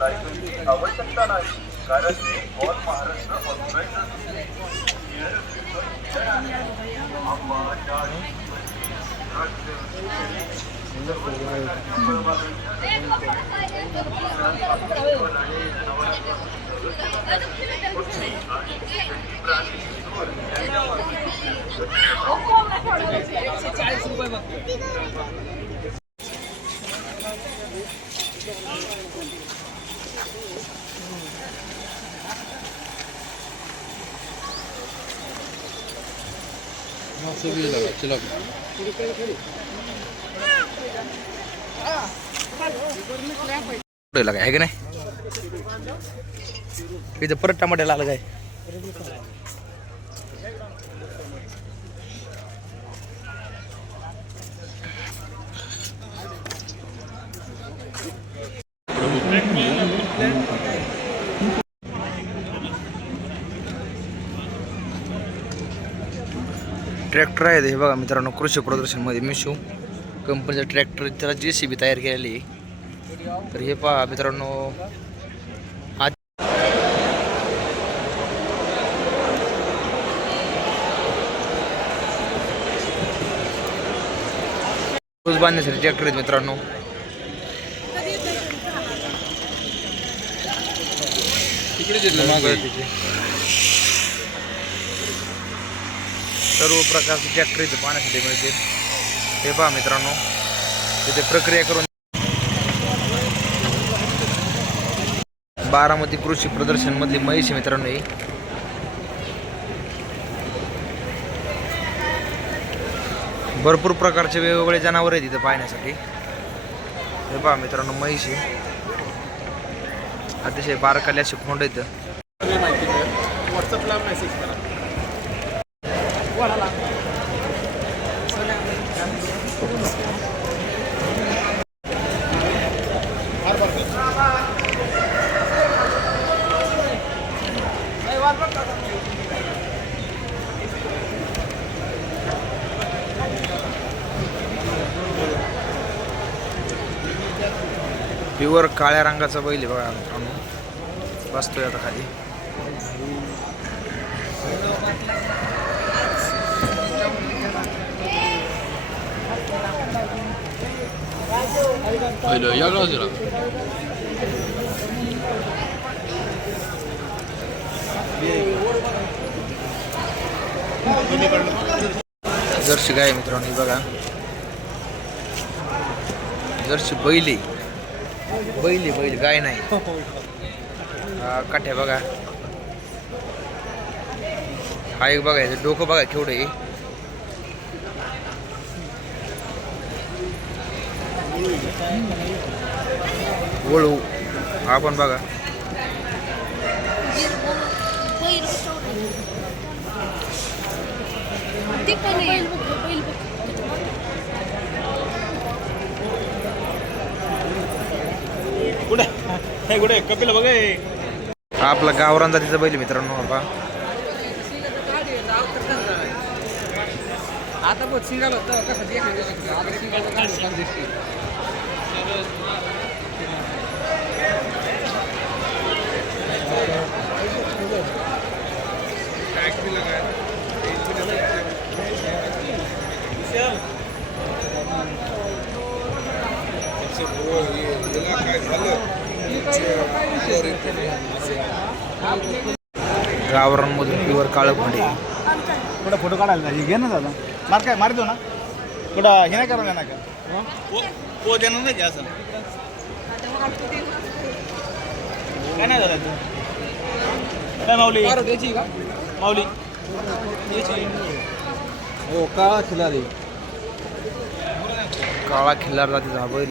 लायसन्सची आवश्यकता नाही, कारण ते ऑल महाराष्ट्र ऑथराइज्ड लगा आहे का नाही इथं परत टमाट्याला आलं काय ट्रॅक्टर आहे हे बघा मित्रांनो कृषी प्रदर्शन मध्ये मिशो कंपनीचा ट्रॅक्टर त्याला JCB तयार केलेली आहे तर हे पहा मित्रांनो रोज बांधण्यासाठी ट्रॅक्टर आहेत मित्रांनो सर्व प्रकारचे ट्रॅक्टर इथे पाहण्यासाठी मिळते हे पहा मित्रांनो तिथे प्रक्रिया करून बारामती कृषी प्रदर्शन मधली म्हैस मित्रांनो ही भरपूर प्रकारचे वेगवेगळे जनावर आहेत इथे पाहण्यासाठी हे पहा मित्रांनो म्हैस अतिशय बारकाली अशी खोंड आहेत व्हॉट्सअपला मेसेज करा प्युअर काळ्या रंगाचा बैल आहे बघा मित्रांनो बसतोय आता खाली जर्सी गाय मित्रांनो ही बघा जर्सी बैल बैल गाय नाही काठ्या बघा हा एक बघा याचं डोकं बघा केवढं आहे वळू हा पण बघा कुठे कपिल बघा हा आपला गावरान जातीचा बैल मित्रांनो बाबा आता बघ सिंगल होतं कसं आता सिंगल गावरान मधून प्युअर काळं भांडे कुठं फोटो काढायला नाही घे ना दादा मार काय मारतो ना कुठं हे नाही करा ना का पो देणार नाही असं काय नाही दादा तू काय माऊली द्यायची का माऊली हो का खिलारी काळा खिल्लार जातीचा हा बैल